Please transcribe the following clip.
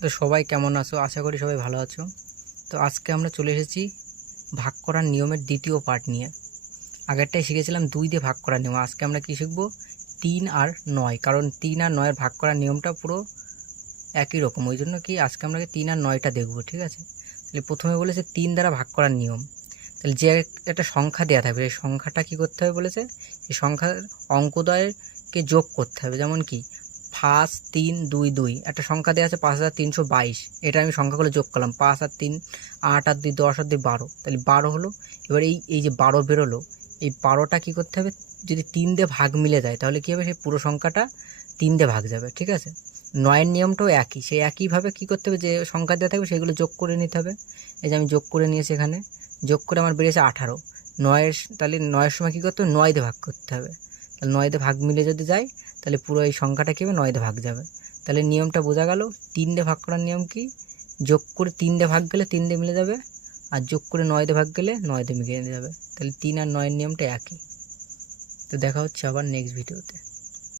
তো সবাই কেমন আছো? আশা করি সবাই ভালো আছো। তো আজকে আমরা চলে এসেছি ভাগ করার নিয়মের দ্বিতীয় পার্ট নিয়ে। আগেরটাই শিখেছিলাম 2 দিয়ে ভাগ করার নিয়ম। আজকে আমরা কি শিখবো? 3 আর 9, কারণ 3 আর 9 ভাগ করার নিয়মটা পুরো একই রকম, ওই জন্য কি আজকে আমরা 3 আর 9টা দেখবো। ঠিক আছে, তাহলে প্রথমে বলেছে 3 দ্বারা ভাগ করার নিয়ম। তাহলে যে একটা সংখ্যা দেওয়া থাকবে, এই সংখ্যাটা কী করতে হবে বলেছে, এই সংখ্যার অঙ্কদ্বয়কে যোগ করতে হবে। যেমন কি 5, 3, 2, 2 একটা সংখ্যা দেওয়া আছে 5322, এটা আমি সংখ্যাগুলো যোগ করলাম। 5 আর 3 8 আর 2 10 আর 2 12, তাহলে 12 হলো। এবার এই যে 12 বেরোলো, এই 12টা কী করতে হবে, যদি 3 দিয়ে ভাগ মিলে যায় তাহলে কী হবে, সেই পুরো সংখ্যাটা 3 দিয়ে ভাগ যাবে। ঠিক আছে, 9-এর নিয়মটাও একই, সেই একইভাবে কী করতে হবে, যে সংখ্যা দেওয়া থাকবে সেগুলো যোগ করে নিতে হবে। এই যে আমি যোগ করে নিয়েছি, এখানে যোগ করে আমার বেরিয়েছে 18। 9-এর তাহলে 9-এর সময় কী করতে হবে, 9 দিয়ে ভাগ করতে হবে। তাহলে 9 দিয়ে ভাগ মিলে যদি যায় তাহলে পুরো এই সংখ্যাটা কী হবে, 9 দিয়ে ভাগ যাবে। তাহলে নিয়মটা বোঝা গেল। 3 দিয়ে ভাগ করার নিয়ম কি, যোগ করে 3 দিয়ে ভাগ গেলে 3 দিয়ে মিলে যাবে, আর যোগ করে 9 দিয়ে ভাগ গেলে 9 দিয়ে মিলিয়ে যাবে। তাহলে 3 আর 9-এর নিয়মটা একই। তো দেখা হচ্ছে আবার নেক্সট ভিডিওতে।